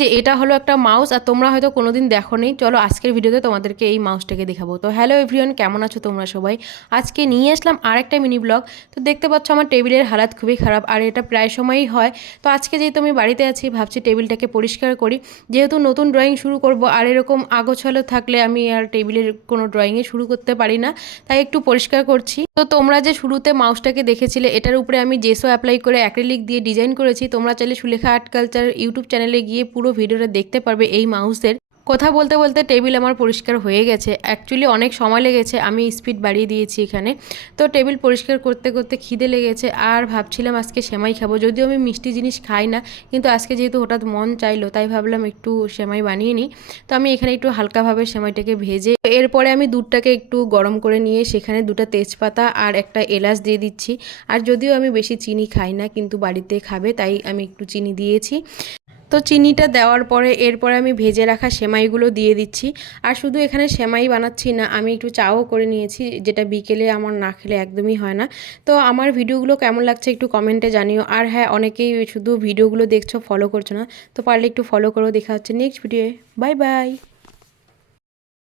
যে এটা হলো একটা মাউস, আর তোমরা হয়তো কোনোদিন দেখোনি। চলো আজকের ভিডিওতে তোমাদেরকে এই মাউসটাকে দেখাবো। তো হ্যালো এভরিওয়ান, কেমন আছো তোমরা সবাই? আজকে নিয়ে আসলাম আর একটা মিনি ব্লগ। তো দেখতে পাচ্ছ আমার টেবিলের হালাত খুবই খারাপ, আর এটা প্রায় সময়ই হয়। তো আজকে যেহেতু আমি বাড়িতে আছি, ভাবছি টেবিলটাকে পরিষ্কার করি। যেহেতু নতুন ড্রয়িং শুরু করব, আর এরকম আগোছালো থাকলে আমি আর টেবিলের কোনো ড্রয়িংয়ে শুরু করতে পারি না, তাই একটু পরিষ্কার করছি। তো তোমরা যে শুরুতে মাউসটাকে দেখেছিলে, এটার উপরে আমি জেসো অ্যাপ্লাই করে অ্যাক্রিলিক দিয়ে ডিজাইন করেছি। তোমরা চাইলে সুলেখা আর্ট কালচার ইউটিউব চ্যানেলে গিয়ে পুরো ভিডিওটা দেখতে পারবে এই মাউসের। কথা বলতে বলতে টেবিল আমার পরিষ্কার হয়ে গেছে। অ্যাকচুয়ালি অনেক সময় লেগেছে, আমি স্পিড বাড়িয়ে দিয়েছি এখানে। তো টেবিল পরিষ্কার করতে করতে খিদে লেগেছে, আর ভাবছিলাম আজকে সেমাই খাবো। যদিও আমি মিষ্টি জিনিস খাই না, কিন্তু আজকে যেহেতু হঠাৎ মন চাইলো, তাই ভাবলাম একটু সেমাই বানিয়ে নিই। তো আমি এখানে একটু হালকাভাবে সেমাইটাকে ভেজে এরপরে আমি দুধটাকে একটু গরম করে নিয়ে সেখানে 2টা তেজপাতা আর একটা এলাচ দিয়ে দিচ্ছি। আর যদিও আমি বেশি চিনি খাই না, কিন্তু বাড়িতে খাবে তাই আমি একটু চিনি দিয়েছি। তো চিনিটা দেওয়ার পরে এরপরে আমি ভেজে রাখা সেমাইগুলো দিয়ে দিচ্ছি। আর শুধু এখানে সেমাই বানাচ্ছি না, আমি একটু চাও করে নিয়েছি, যেটা বিকেলে আমার না খেলে একদমই হয় না। তো আমার ভিডিওগুলো কেমন লাগছে একটু কমেন্টে জানিও। আর হ্যাঁ, অনেকেই শুধু ভিডিওগুলো দেখছো, ফলো করছো না। তো পারলে একটু ফলো করো। দেখা হচ্ছে নেক্সট ভিডিওয়ে। Bye bye.